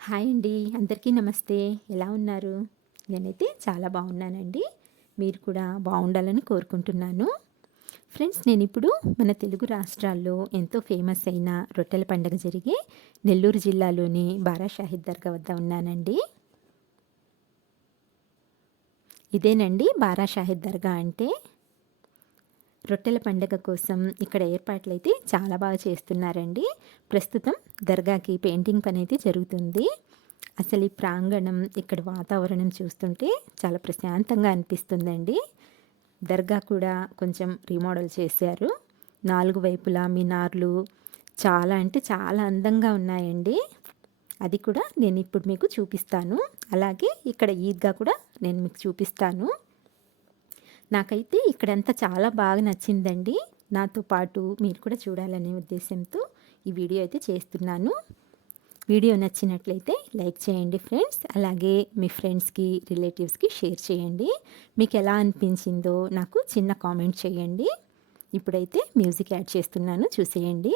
హాయ్ అండి. అందరికీ నమస్తే. ఎలా ఉన్నారు? నేనైతే చాలా బాగున్నానండి. మీరు కూడా బాగుండాలని కోరుకుంటున్నాను. ఫ్రెండ్స్, నేనిప్పుడు మన తెలుగు రాష్ట్రాల్లో ఎంతో ఫేమస్ అయిన రొట్టెల పండుగ జరిగే నెల్లూరు జిల్లాలోని బారా షాహిద్ దర్గా వద్ద ఉన్నానండి. ఇదేనండి బారా షాహిద్ దర్గా అంటే. రొట్టెల పండగ కోసం ఇక్కడ ఏర్పాట్లయితే చాలా బాగా చేస్తున్నారండి. ప్రస్తుతం దర్గాకి పెయింటింగ్ పనైతే జరుగుతుంది. అసలు ఈ ప్రాంగణం, ఇక్కడ వాతావరణం చూస్తుంటే చాలా ప్రశాంతంగా అనిపిస్తుందండి. దర్గా కూడా కొంచెం రీమోడల్ చేశారు. 4 వైపులా మినార్లు చాలా అంటే చాలా అందంగా ఉన్నాయండి. అది కూడా నేను ఇప్పుడు మీకు చూపిస్తాను. అలాగే ఇక్కడ ఈద్‌గా కూడా నేను మీకు చూపిస్తాను. నాకైతే ఇక్కడంతా చాలా బాగా నచ్చిందండి. నాతో పాటు మీరు కూడా చూడాలనే ఉద్దేశంతో ఈ వీడియో అయితే చేస్తున్నాను. వీడియో నచ్చినట్లయితే లైక్ చేయండి ఫ్రెండ్స్. అలాగే మీ ఫ్రెండ్స్‌కి, రిలేటివ్స్‌కి షేర్ చేయండి. మీకు ఎలా అనిపించిందో నాకు చిన్న కామెంట్ చేయండి. ఇప్పుడైతే మ్యూజిక్ యాడ్ చేస్తున్నాను, చూసేయండి.